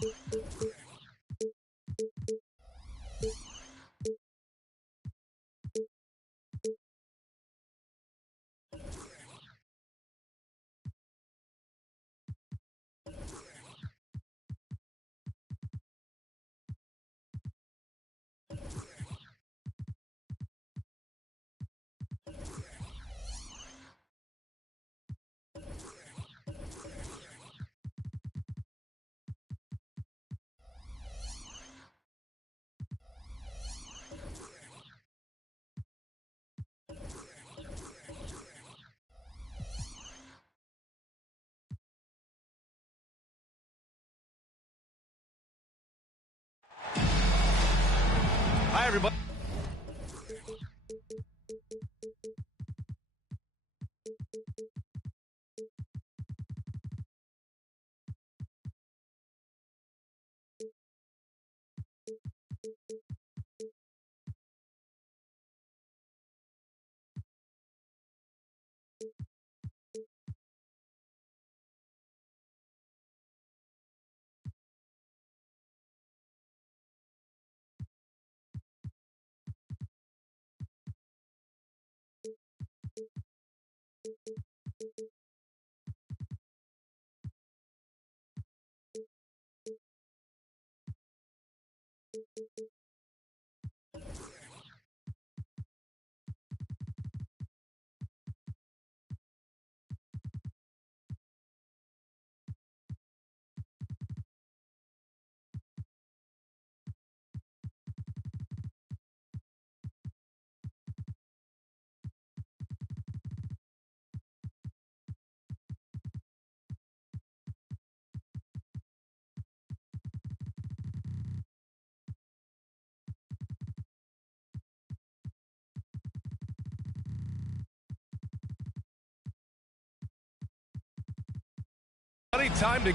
Hi, everybody. Time to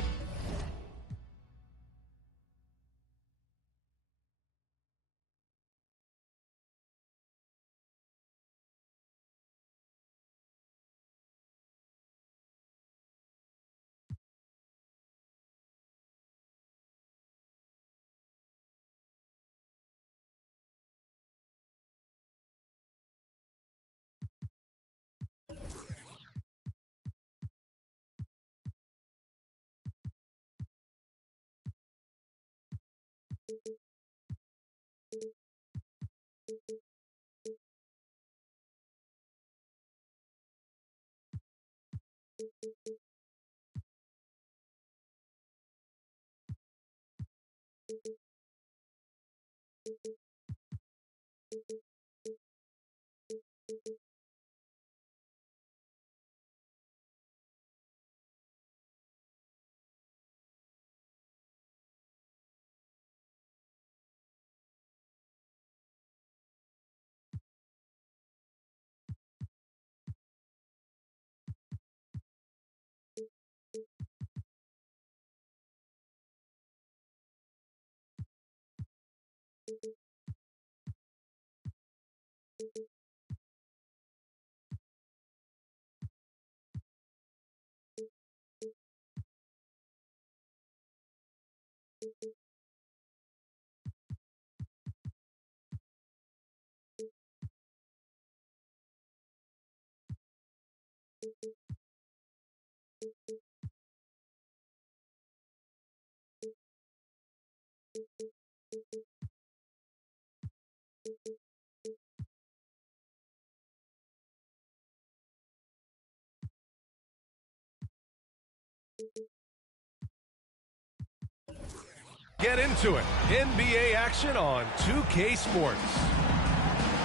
get into it. NBA action on 2K Sports.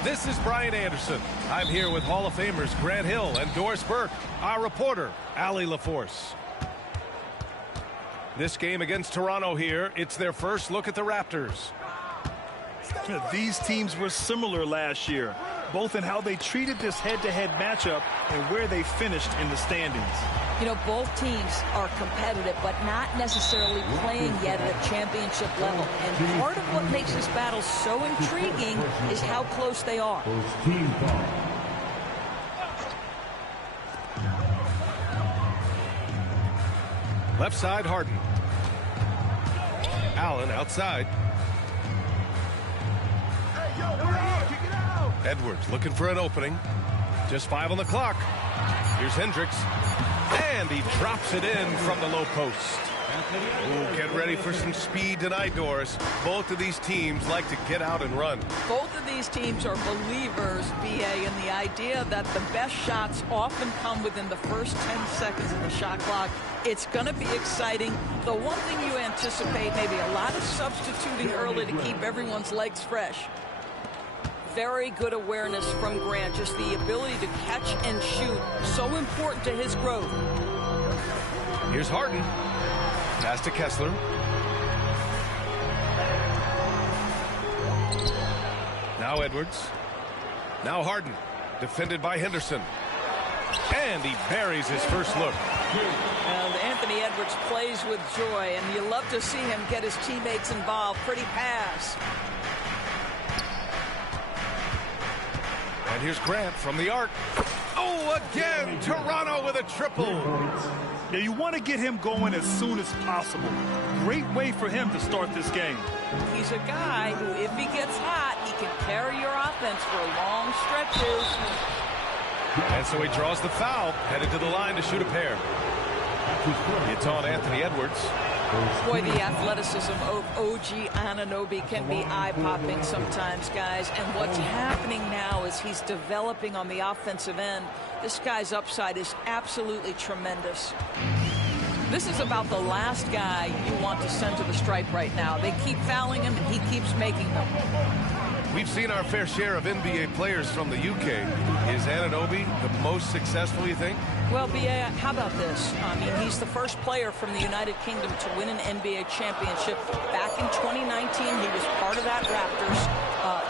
This is Brian Anderson. I'm here with Hall of Famers Grant Hill and Doris Burke, our reporter, Allie LaForce. This game against Toronto here, it's their first look at the Raptors. These teams were similar last year, both in how they treated this head-to-head matchup and where they finished in the standings. You know, both teams are competitive, but not necessarily playing yet at a championship level. And part of what makes this battle so intriguing is how close they are. Left side, Harden. Allen outside. Edwards looking for an opening. Just 5 on the clock. Here's Hendricks. And he drops it in from the low post. Ooh, get ready for some speed tonight, Doris. Both of these teams like to get out and run. Both of these teams are believers, B.A., in the idea that the best shots often come within the first 10 seconds of the shot clock. It's going to be exciting. The one thing you anticipate, maybe a lot of substituting early to keep everyone's legs fresh. Very good awareness from Grant, just the ability to catch and shoot, so important to his growth. Here's Harden. Pass to Kessler. Now Edwards. Now Harden. Defended by Henderson. And he buries his first look. And Anthony Edwards plays with joy, and you love to see him get his teammates involved. Pretty pass. And here's Grant from the arc. Oh, again, Toronto with a triple. Yeah, you want to get him going as soon as possible. Great way for him to start this game. He's a guy who, if he gets hot, he can carry your offense for long stretches. And so he draws the foul, headed to the line to shoot a pair. It's on Anthony Edwards. Boy, the athleticism of OG Anunoby can be eye-popping sometimes, guys. And what's happening now is he's developing on the offensive end. This guy's upside is absolutely tremendous. This is about the last guy you want to send to the stripe right now. They keep fouling him, and he keeps making them. We've seen our fair share of NBA players from the UK. Is Anunoby the most successful, you think? Well, B.A., how about this? I mean, he's the first player from the United Kingdom to win an NBA championship. Back in 2019, he was part of that Raptors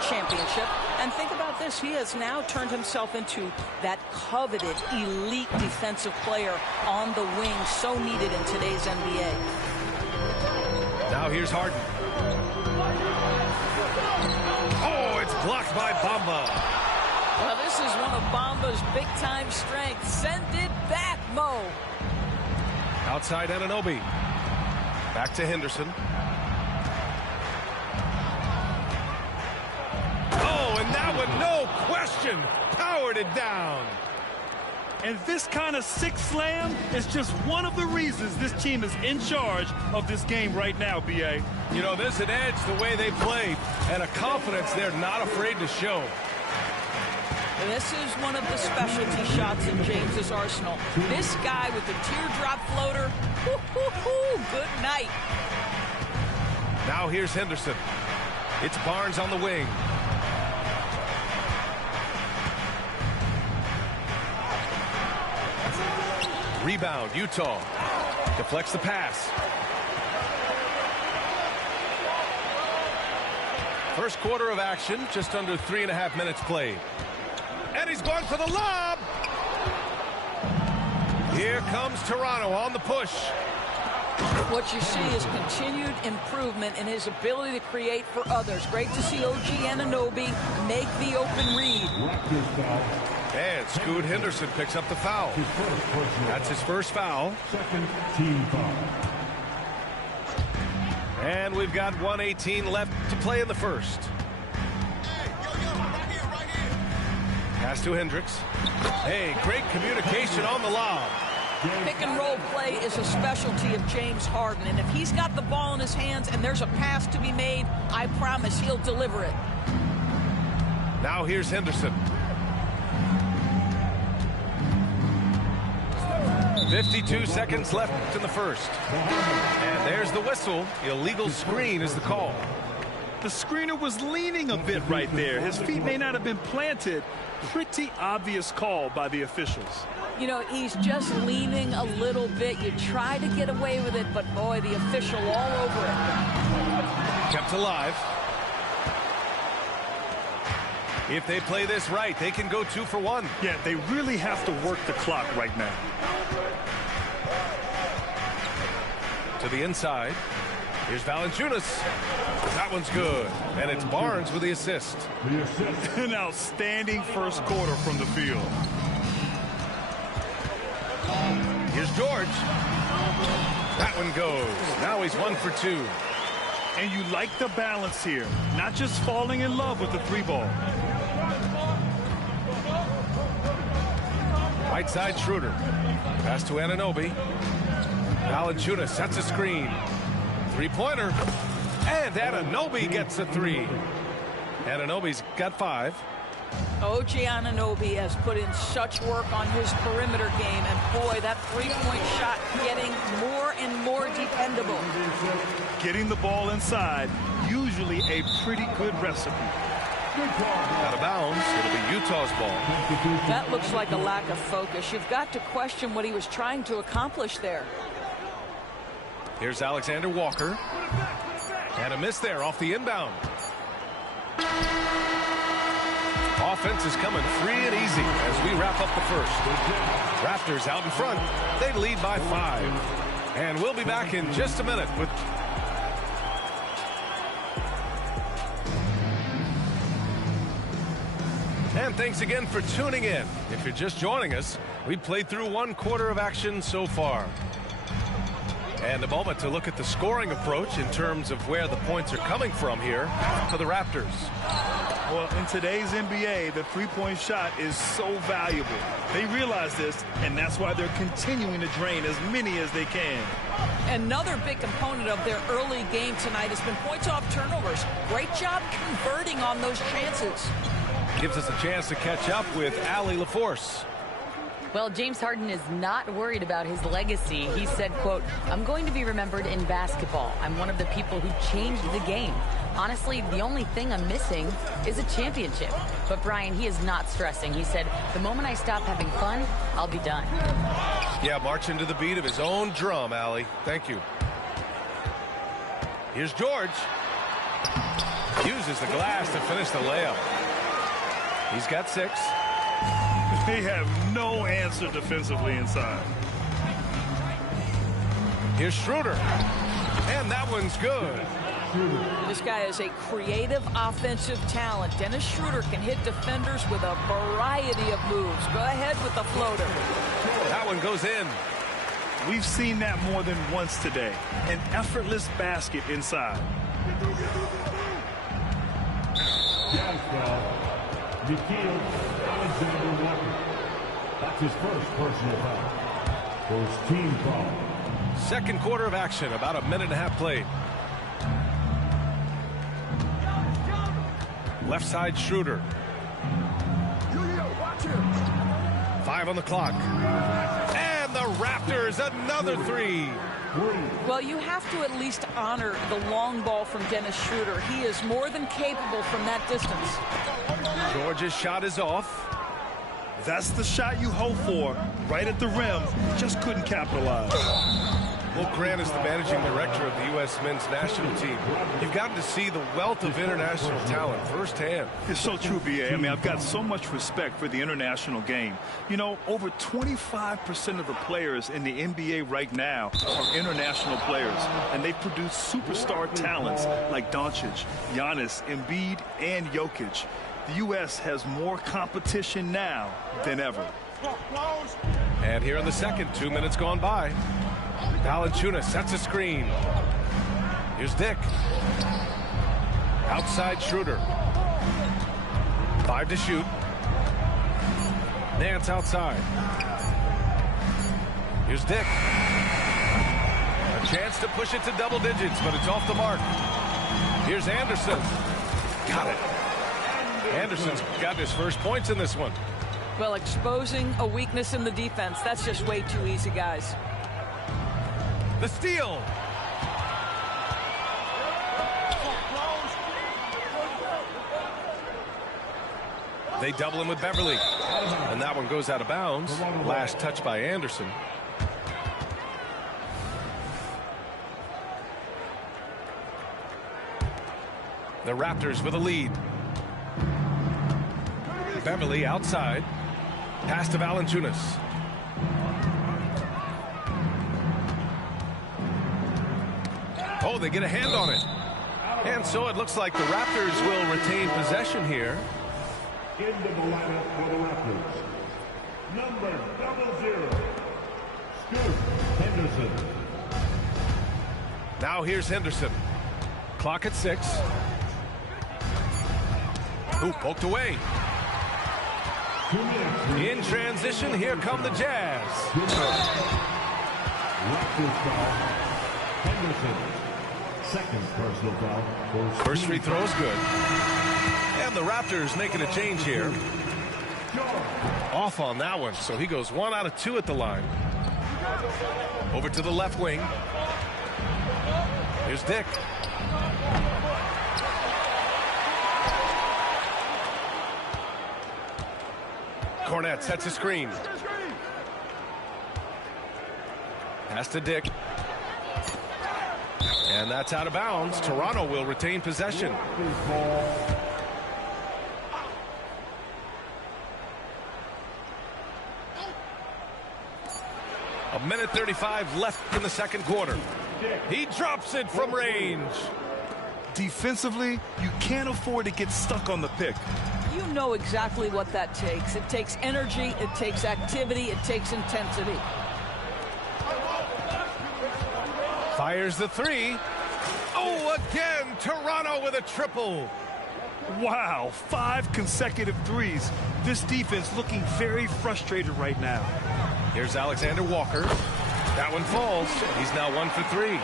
championship. And think about this. He has now turned himself into that coveted, elite defensive player on the wing, so needed in today's NBA. Now here's Harden. Oh, it's blocked by Bamba. Well, this is one of Bamba's big-time strengths. Send it back, Mo. Outside Anunoby. Back to Henderson. Oh, and that one, no question, powered it down. And this kind of six slam is just one of the reasons this team is in charge of this game right now, B.A. You know, there's an edge the way they play and a confidence they're not afraid to show. This is one of the specialty shots in James's arsenal. This guy with the teardrop floater, good night. Now here's Henderson. It's Barnes on the wing. Rebound, Utah. Deflects the pass. First quarter of action, just under 3.5 minutes played. And he's going for the lob. Here comes Toronto on the push. What you see is continued improvement in his ability to create for others. Great to see OG Anunoby make the open read. And Scoot Henderson picks up the foul. That's his first foul. Second team foul. And we've got 1:18 left to play in the first. Pass to Hendricks. Hey, great communication on the lob. Pick and roll play is a specialty of James Harden, and if he's got the ball in his hands and there's a pass to be made, I promise he'll deliver it. Now here's Henderson. 52 seconds left in the first. And there's the whistle. Illegal screen is the call. The screener was leaning a bit right there. His feet may not have been planted. Pretty obvious call by the officials. You know, he's just leaning a little bit. You try to get away with it, but boy, the official all over it. Kept alive. If they play this right, they can go 2 for 1. Yeah, they really have to work the clock right now. To the inside. Here's Valanciunas. That one's good. And it's Barnes with the assist. An outstanding first quarter from the field. Here's George. That one goes. Now he's 1 for 2. And you like the balance here, not just falling in love with the 3-ball. Right side Schroeder. Pass to Anunoby. Valanciunas sets a screen. Three-pointer. And Anunoby gets a 3. Anunoby's got 5. OG Anunoby has put in such work on his perimeter game, and boy, that three-point shot getting more and more dependable. Getting the ball inside, usually a pretty good recipe. Out of bounds. It'll be Utah's ball. That looks like a lack of focus. You've got to question what he was trying to accomplish there. Here's Alexander Walker. And a miss there off the inbound. Offense is coming free and easy as we wrap up the first. Raptors out in front. They lead by 5. And we'll be back in just a minute with... And thanks again for tuning in. If you're just joining us, we've played through 1 quarter of action so far. And a moment to look at the scoring approach in terms of where the points are coming from here for the Raptors. Well, in today's NBA, the three-point shot is so valuable. They realize this, and that's why they're continuing to drain as many as they can. Another big component of their early game tonight has been points off turnovers. Great job converting on those chances. Gives us a chance to catch up with Allie LaForce. Well, James Harden is not worried about his legacy. He said, quote, "I'm going to be remembered in basketball. I'm one of the people who changed the game. Honestly, the only thing I'm missing is a championship." But Brian, he is not stressing. He said, "The moment I stop having fun, I'll be done." Yeah, marching to the beat of his own drum, Allie. Thank you. Here's George. Uses the glass to finish the layup. He's got 6. They have no answer defensively inside. Here's Schroeder. And that one's good. This guy is a creative offensive talent. Dennis Schroeder can hit defenders with a variety of moves. Go ahead with the floater. That one goes in. We've seen that more than once today. An effortless basket inside. Alexander Walker. That's his first personal foul. First team foul. Second quarter of action, about a minute and a half played. Left side Schroeder. 5 on the clock. And the Raptors, another 3. Well, you have to at least honor the long ball from Dennis Schroeder. He is more than capable from that distance. George's shot is off. That's the shot you hope for. Right at the rim. Just couldn't capitalize. Well, Grant is the managing director of the U.S. men's national team. You've gotten to see the wealth of international talent firsthand. It's so true, B.A. I mean, I've got so much respect for the international game. You know, over 25% of the players in the NBA right now are international players, and they produce superstar talents like Doncic, Giannis, Embiid, and Jokic. The U.S. has more competition now than ever. And here in the second, 2 minutes gone by. Valanciunas sets a screen. Here's Dick. Outside Schroeder. 5 to shoot. Nance outside. Here's Dick. A chance to push it to double digits, but it's off the mark. Here's Anderson. Got it. Anderson's got his first points in this one. Well, exposing a weakness in the defense, that's just way too easy, guys. The steal. They double him with Beverly. And that one goes out of bounds. Last touch by Anderson. The Raptors with a lead. Beverly outside. Pass to Valanciunas. Oh, they get a hand on it. And so it looks like the Raptors will retain possession here. Into the lineup for the Raptors. Number 00, Scoot Henderson. Now here's Henderson. Clock at 6. Ooh, poked away. In transition, here come the Jazz. Second personal foul. First free throw is good. And the Raptors making a change here. Off on that one, so he goes 1 out of 2 at the line. Over to the left wing. Here's Dick. Cornette sets a screen. Pass to Dick. And that's out of bounds. Toronto will retain possession. A minute 35 left in the second quarter. He drops it from range. Defensively, you can't afford to get stuck on the pick. You know exactly what that takes. It takes energy, it takes activity, it takes intensity. Fires the 3. Oh, again, Toronto with a triple. Wow, 5 consecutive threes. This defense looking very frustrated right now. Here's Alexander Walker. That one falls. He's now 1 for 3.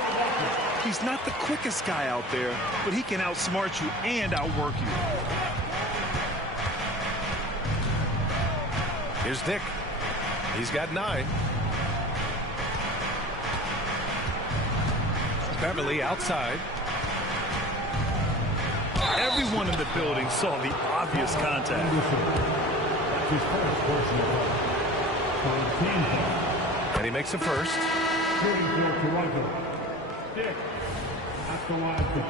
He's not the quickest guy out there, but he can outsmart you and outwork you. Here's Dick. He's got 9. Beverly outside. Everyone in the building saw the obvious contact. And he makes a first. Shooting for Toronto. Dick at the line for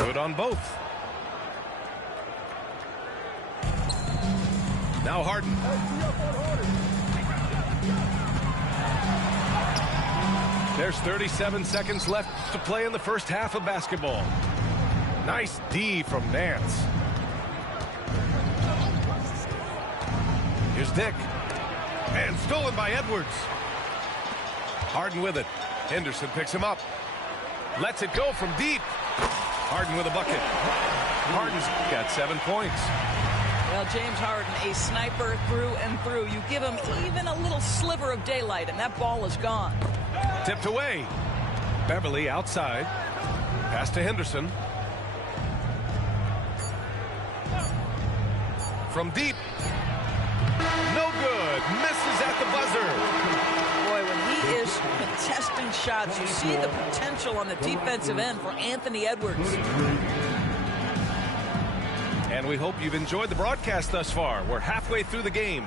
2. Good on both. Now Harden. There's 37 seconds left to play in the first half of basketball. Nice D from Nance. Here's Dick. And stolen by Edwards. Harden with it. Henderson picks him up. Lets it go from deep. Harden with a bucket. Harden's got 7 points. Well, James Harden, a sniper through and through. You give him even a little sliver of daylight, and that ball is gone. Tipped away. Beverly outside. Pass to Henderson. From deep. No good. Misses at the buzzer. Boy, when he is contesting shots, you see the potential on the defensive end for Anthony Edwards. And we hope you've enjoyed the broadcast thus far. We're halfway through the game.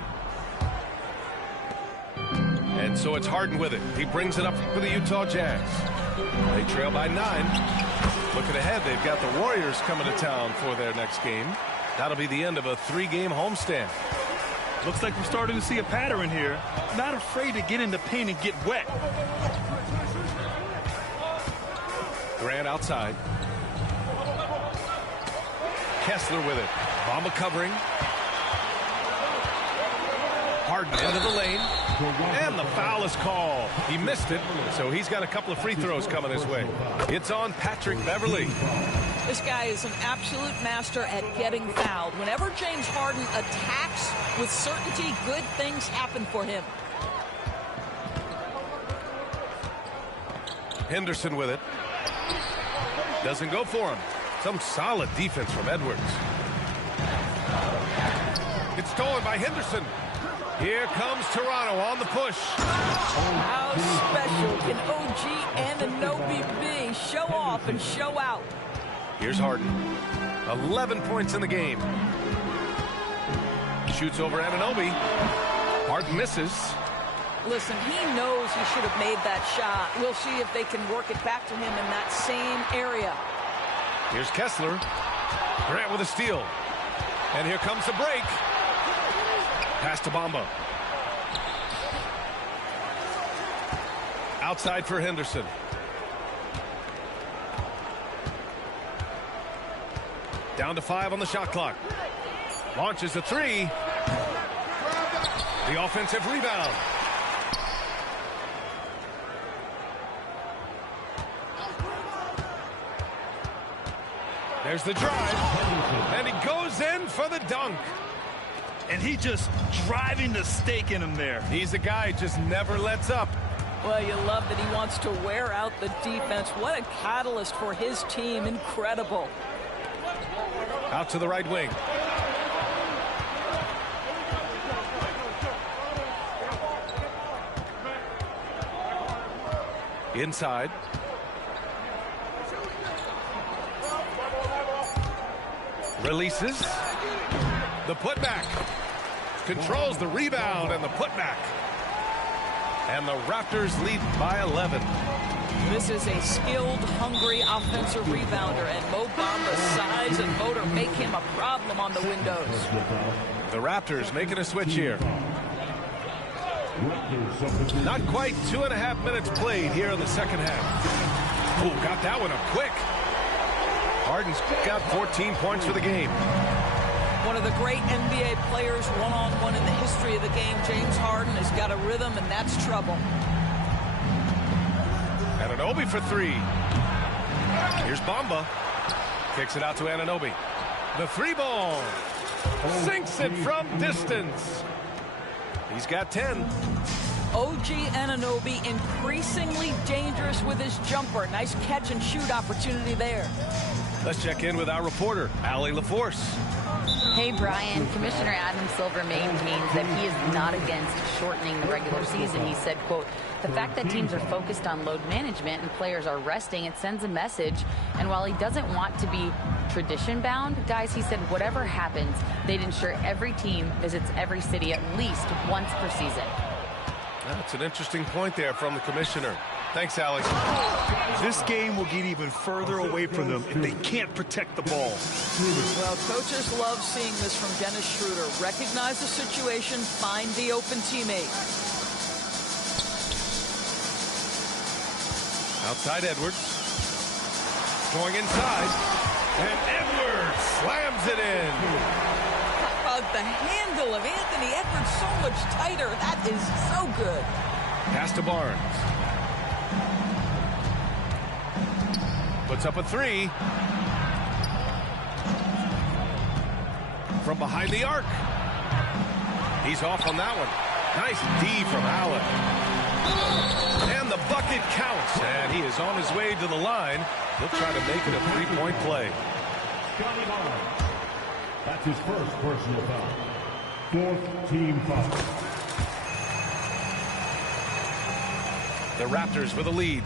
And so it's Harden with it. He brings it up for the Utah Jazz. They trail by 9. Looking ahead, they've got the Warriors coming to town for their next game. That'll be the end of a 3-game homestand. Looks like we're starting to see a pattern here. Not afraid to get in the paint and get wet. Grant outside. Kessler with it. Bamba covering. Harden into the lane. And the foul is called. He missed it, so he's got a couple of free throws coming his way. It's on Patrick Beverly. This guy is an absolute master at getting fouled. Whenever James Harden attacks with certainty, good things happen for him. Henderson with it. Doesn't go for him. Some solid defense from Edwards. It's stolen by Henderson. Here comes Toronto on the push. How special can OG Anunoby be? Show off and show out. Here's Harden. 11 points in the game. Shoots over Anunoby. Harden misses. Listen, he knows he should have made that shot. We'll see if they can work it back to him in that same area. Here's Kessler. Grant with a steal. And here comes the break. Pass to Bamba. Outside for Henderson. Down to 5 on the shot clock. Launches a 3. The offensive rebound. There's the drive, and he goes in for the dunk. And he just driving the stake in him there. He's a guy who just never lets up. Well, you love that he wants to wear out the defense. What a catalyst for his team. Incredible. Out to the right wing. Inside. Releases. The putback. Controls the rebound and the putback. And the Raptors lead by 11. This is a skilled, hungry offensive rebounder, and Mo Bamba's size and motor make him a problem on the windows. The Raptors making a switch here. Not quite 2.5 minutes played here in the second half. Oh, got that one up quick. Harden's got 14 points for the game. One of the great NBA players one-on-one in the history of the game, James Harden, has got a rhythm, and that's trouble. Anunoby for three. Here's Bamba. Kicks it out to Anunoby. The three ball. Sinks it from distance. He's got 10. OG Anunoby increasingly dangerous with his jumper. Nice catch and shoot opportunity there. Let's check in with our reporter, Allie LaForce. Hey, Brian. Commissioner Adam Silver maintains that he is not against shortening the regular season. He said, quote, the fact that teams are focused on load management and players are resting, it sends a message. And while he doesn't want to be tradition-bound, guys, he said whatever happens, they'd ensure every team visits every city at least once per season. That's an interesting point there from the commissioner. Thanks, Alex. This game will get even further away from them if they can't protect the ball. Well, coaches love seeing this from Dennis Schroeder. Recognize the situation, find the open teammate. Outside Edwards. Going inside. And Edwards slams it in. How about the handle of Anthony Edwards so much tighter? That is so good. Pass to Barnes. Puts up a three. From behind the arc. He's off on that one. Nice D from Allen. And the bucket counts. And he is on his way to the line. He'll try to make it a three-point play. That's his first personal foul. Fourth team foul. The Raptors with a lead.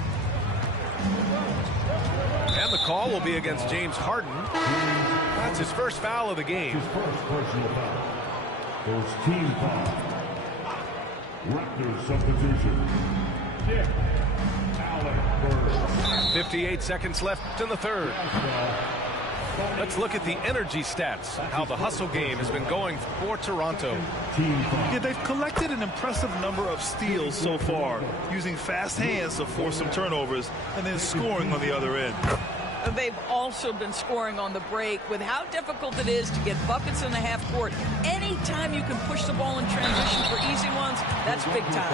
And the call will be against James Harden. That's his first foul of the game. His first personal foul. First team foul. Raptors substitution. Dick Allen. 58 seconds left in the third. Let's look at the energy stats, how the hustle game has been going for Toronto. Yeah, they've collected an impressive number of steals so far, using fast hands to force some turnovers and then scoring on the other end. They've also been scoring on the break. With how difficult it is to get buckets in the half court, anytime you can push the ball in transition for easy ones, that's big time.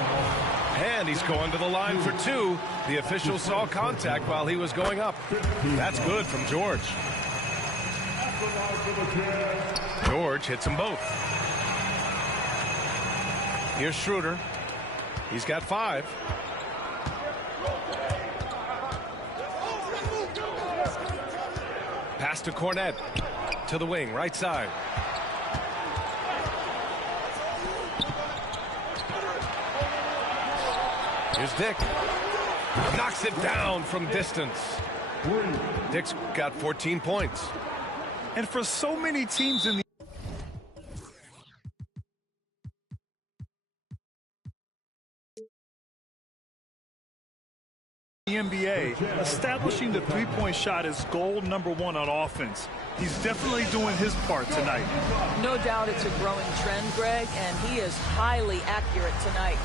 And he's going to the line for two. The official saw contact while he was going up. That's good from George. George hits them both. Here's Schroeder. He's got 5. Pass to Cornette. To the wing, right side. Here's Dick. Knocks it down from distance. Dick's got 14 points. And for so many teams in the NBA, establishing the three-point shot is goal number 1 on offense. He's definitely doing his part tonight. No doubt it's a growing trend, Greg, and he is highly accurate tonight.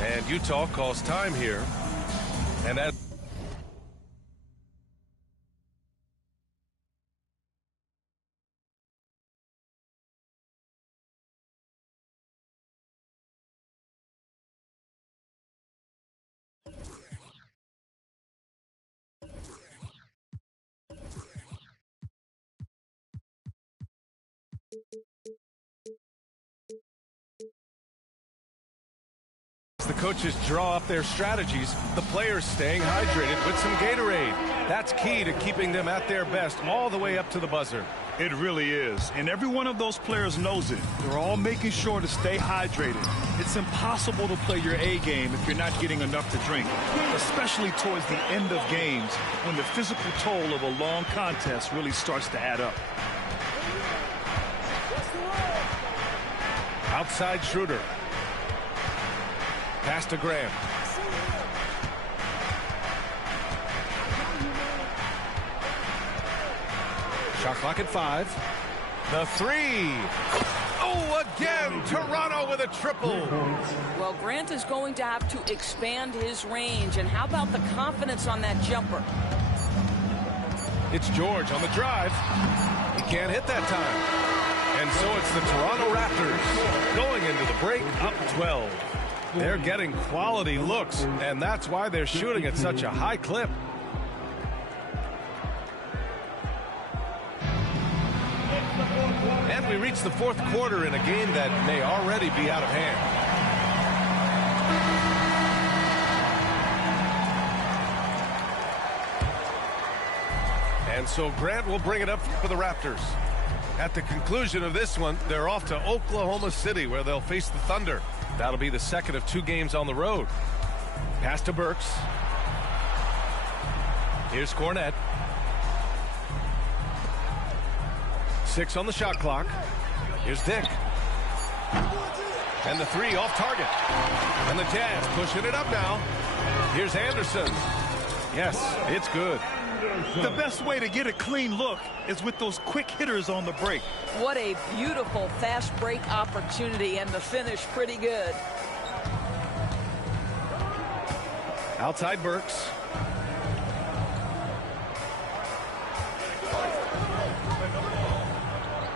And Utah calls time here. And as The coaches draw up their strategies, the players staying hydrated with some Gatorade. That's key to keeping them at their best all the way up to the buzzer. It really is, and every one of those players knows it. They're all making sure to stay hydrated. It's impossible to play your A game if you're not getting enough to drink, especially towards the end of games when the physical toll of a long contest really starts to add up. Outside Schroeder. Pass to Graham. Shot clock at 5. The 3. Oh, again, Toronto with a triple. Well, Grant is going to have to expand his range. And how about the confidence on that jumper? It's George on the drive. He can't hit that time. And so it's the Toronto Raptors going into the break up 12. They're getting quality looks, and that's why they're shooting at such a high clip. And we reach the fourth quarter in a game that may already be out of hand. And so Grant will bring it up for the Raptors. At the conclusion of this one, they're off to Oklahoma City, where they'll face the Thunder. That'll be the second of 2 games on the road. Pass to Burks. Here's Cornette. 6 on the shot clock. Here's Dick. And the 3 off target. And the Jazz pushing it up now. Here's Anderson. Yes, it's good. The best way to get a clean look is with those quick hitters on the break. What a beautiful fast break opportunity, and the finish pretty good. Outside Burks.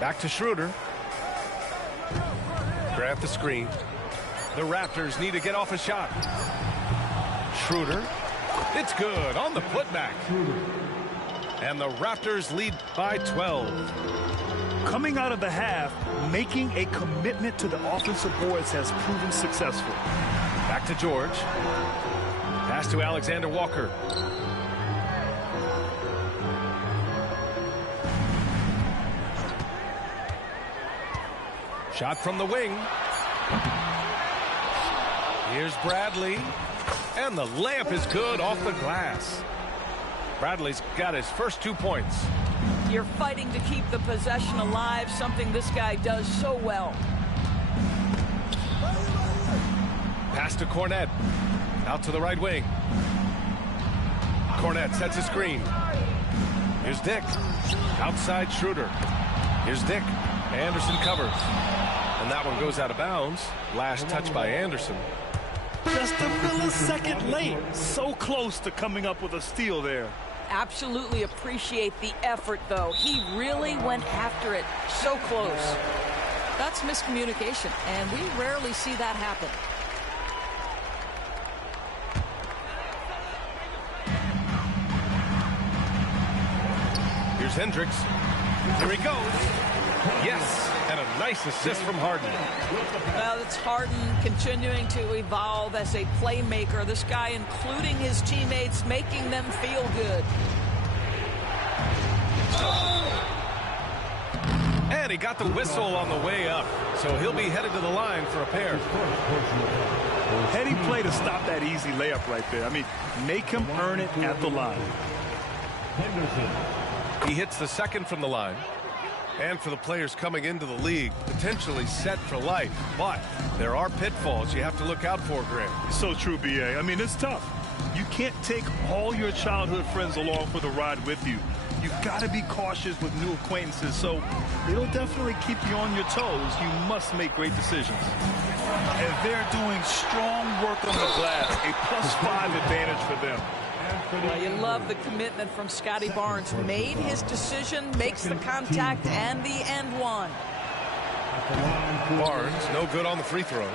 Back to Schroeder. Grab the screen. The Raptors need to get off a shot. Schroeder. It's good on the putback. And the Raptors lead by 12. Coming out of the half, making a commitment to the offensive boards has proven successful. Back to George. Pass to Alexander Walker. Shot from the wing. Here's Bradley. And the layup is good off the glass. Bradley's got his first 2 points. You're fighting to keep the possession alive, something this guy does so well. Pass to Cornette. Out to the right wing. Cornette sets a screen. Here's Dick. Outside Schroeder. Here's Dick. Anderson covers. And that one goes out of bounds. Last touch by Anderson. Just a millisecond late. So close to coming up with a steal there. Absolutely appreciate the effort, though. He really went after it so close. That's miscommunication, and we rarely see that happen. Here's Hendricks. Here he goes. Yes, and a nice assist from Harden. Well, it's Harden continuing to evolve as a playmaker. This guy, including his teammates, making them feel good. And he got the whistle on the way up, so he'll be headed to the line for a pair. Heady play to stop that easy layup right there. I mean, make him earn it at the line. He hits the second from the line. And for the players coming into the league, potentially set for life. But there are pitfalls you have to look out for, Graham. So true, B.A. I mean, it's tough. You can't take all your childhood friends along for the ride with you. You've got to be cautious with new acquaintances, so it'll definitely keep you on your toes. You must make great decisions. And they're doing strong work on the glass, a +5 advantage for them. Well, you love the commitment from Scotty Barnes. Made his decision, makes the contact, and the and one. Barnes, no good on the free throw.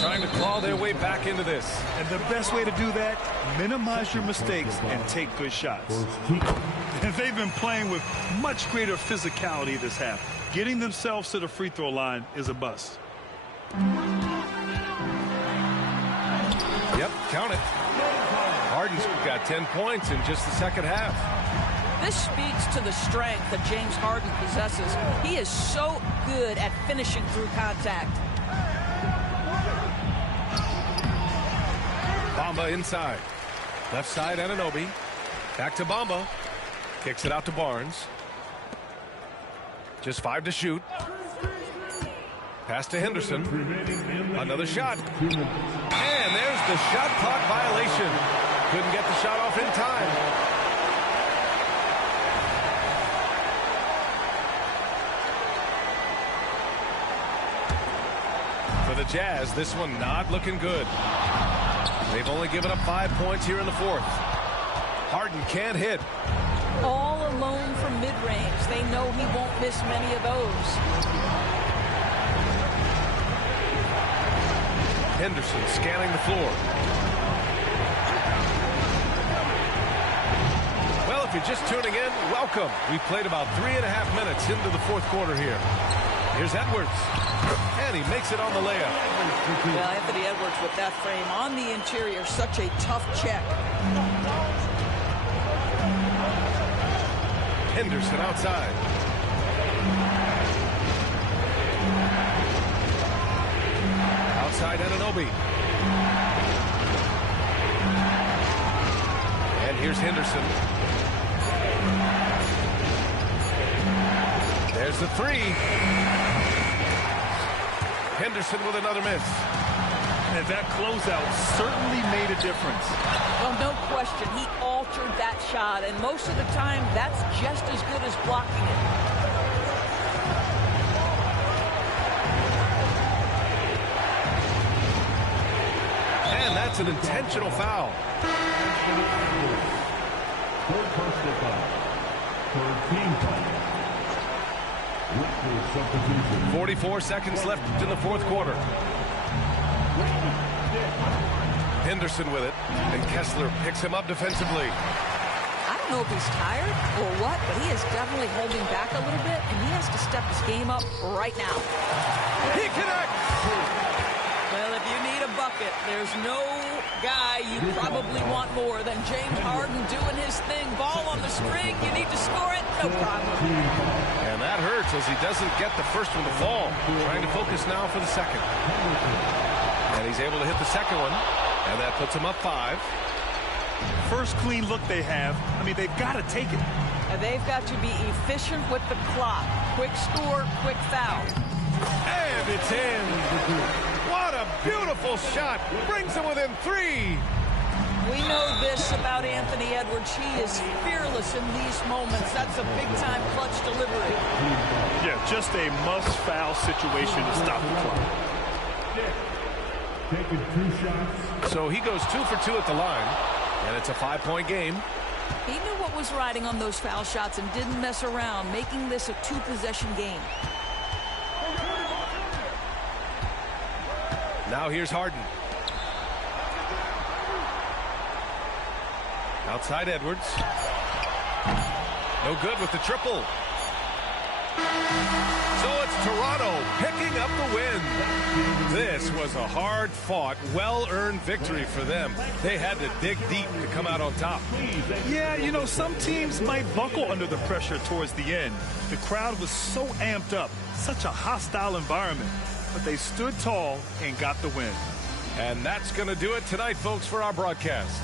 Trying to claw their way back into this. And the best way to do that, minimize your mistakes and take good shots. And they've been playing with much greater physicality this half. Getting themselves to the free throw line is a bust. Yep, count it. Harden's got 10 points in just the second half. This speaks to the strength that James Harden possesses. He is so good at finishing through contact. Bamba inside. Left side, Anunoby. Back to Bamba. Kicks it out to Barnes. Just 5 to shoot. Pass to Henderson. Another shot. And there's the shot clock violation. Couldn't get the shot off in time. For the Jazz, this one not looking good. They've only given up 5 points here in the fourth. Harden can't hit. All alone from mid-range. They know he won't miss many of those. Henderson scanning the floor. Well, if you're just tuning in, welcome. We've played about 3.5 minutes into the fourth quarter here. Here's Edwards. And he makes it on the layup. Well, Anthony Edwards with that frame on the interior. Such a tough check. Henderson outside. Outside Anunoby. And here's Henderson. There's the three. Henderson with another miss. And that closeout certainly made a difference. Well, no question. He altered that shot, and most of the time, that's just as good as blocking it. And that's an intentional foul. Third personal foul. Third team foul. 44 seconds left in the fourth quarter. Henderson with it, and Kessler picks him up defensively. I don't know if he's tired or what, but he is definitely holding back a little bit, and he has to step his game up right now. He connects! Well, if you need a bucket, there's no guy you probably want more than James Harden doing his thing. Ball on the string, you need to score it, no problem. And that hurts as he doesn't get the first one to fall. Trying to focus now for the second. And he's able to hit the second one, and that puts him up 5. First clean look they have. I mean, they've got to take it. And they've got to be efficient with the clock. Quick score, quick foul. And it's in. What a beautiful shot. Brings him within 3. We know this about Anthony Edwards. He is fearless in these moments. That's a big-time clutch delivery. Yeah, just a must-foul situation to stop the clock. Taking 2 shots. So he goes 2 for 2 at the line, and it's a 5-point game. He knew what was riding on those foul shots and didn't mess around, making this a 2-possession game. Now here's Harden. Outside Edwards. No good with the triple. So it's Toronto picking up the win. This was a hard-fought, well-earned victory for them. They had to dig deep to come out on top. Yeah, you know, some teams might buckle under the pressure towards the end. The crowd was so amped up, such a hostile environment. But they stood tall and got the win. And that's going to do it tonight, folks, for our broadcast.